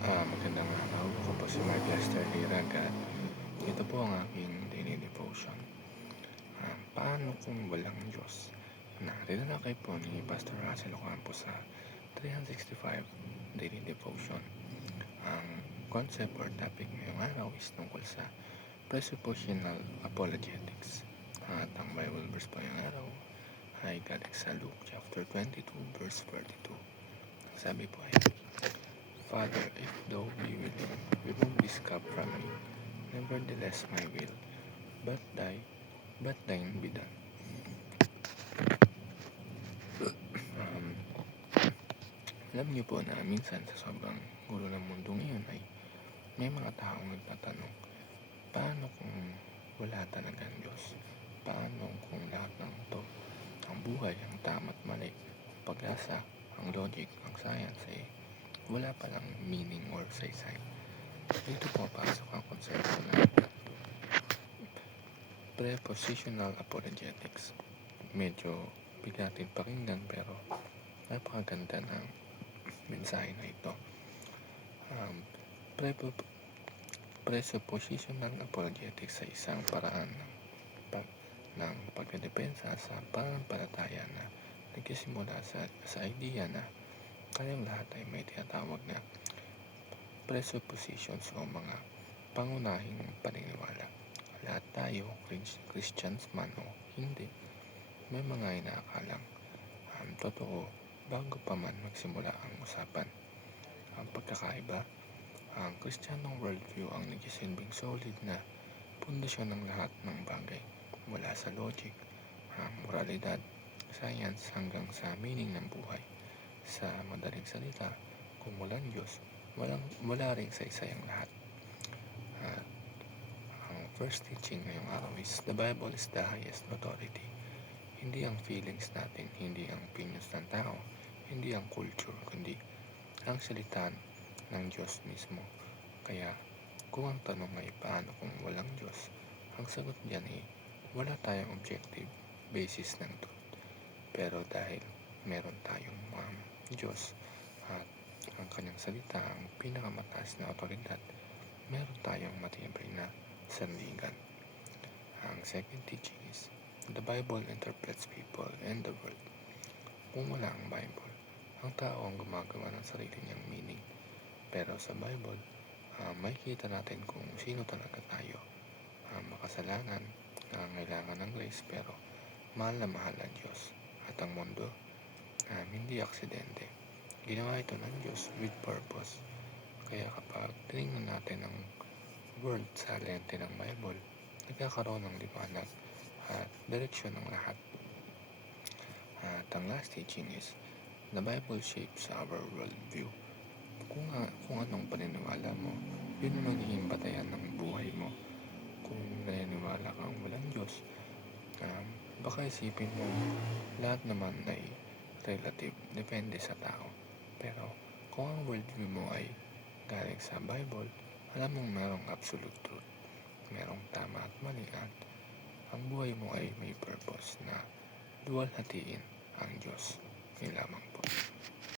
Magandang araw. Ako po si Mark Lester Lirag at ito po ang aking daily devotion. Paano kung walang Diyos? Tinalakay po ni Pastor Russell Ocampo sa 365 Daily Devotion. Ang concept or topic ngayong araw is tungkol sa presuppositional apologetics. At ang Bible verse po ngayong araw ay galing sa Luke chapter 22 verse 42. Sabi po ay, Father, if thou be willing, remove this cup from me. Nevertheless my will, but thine be done. Um, Alam niyo po na minsan sa sobrang gulo ng mundo ngayon ay may mga taong nagtatanong, paano kung wala talagang Diyos? Paano kung lahat ng to, ang buhay, ang tama at mali, ang pag-asa, ang logic, ang science wala palang meaning or saysay? Dito pumapasok ang konsepto ng prepositional apologetics. Medyo bigatin pakinggan pero napakaganda ng mensahe na ito. Presuppositional apologetics ay isang paraan ng pagdedepensa sa pananampalataya na nagsisimula sa idea na kayang lahat ay may tinatawag na presuppositions o mga pangunahing paniniwala. Lahat tayo, Christians man o hindi, may mga inaakalang totoo bago pa man magsimula ang usapan. Ang pagkakaiba, ang Kristiyanong worldview ang nagsisilbing solid na pundasyon ng lahat ng bagay, mula sa logic, moralidad, science hanggang sa meaning ng buhay. Sa madaling salita, kung walang Diyos, wala ring saysay ang lahat. Ang first teaching ngayong araw is the Bible is the highest authority. Hindi ang feelings natin, hindi ang opinions ng tao, hindi ang culture, kundi ang salitaan ng Diyos mismo. Kaya kung ang tanong ay paano kung walang Diyos, ang sagot diyan ay wala tayong objective basis ng truth. Pero dahil meron tayong Diyos at ang kanyang salita ang pinakamataas na otoridad, meron tayong matibay na sandigan. Ang second teaching is the Bible interprets people and the world. Kung wala ang Bible, ang tao ang gumagawa ng sarili niyang meaning. Pero sa Bible, makikita natin kung sino talaga tayo. Makasalanan, nangangailangan ng grace, pero mahal na mahal ang Diyos. At ang mundo, hindi aksidente. Ginawa ito ng Diyos with purpose. Kaya kapag tinignan natin ang word sa lente ng Bible, nagkakaroon ng liwanag at direksyon ng lahat. At ang last teaching is, the Bible shapes our worldview. Kung anong paniniwala mo, yun ang magiging batayan ng buhay mo. Kung naniniwala kang walang Diyos, baka isipin mo lahat naman ay relative, depende sa tao. Pero kung ang worldview mo ay galing sa Bible, alam mong merong absolute truth, merong tama at mali, at ang buhay mo ay may purpose na duwalhatiin ang Diyos. Yun lamang po.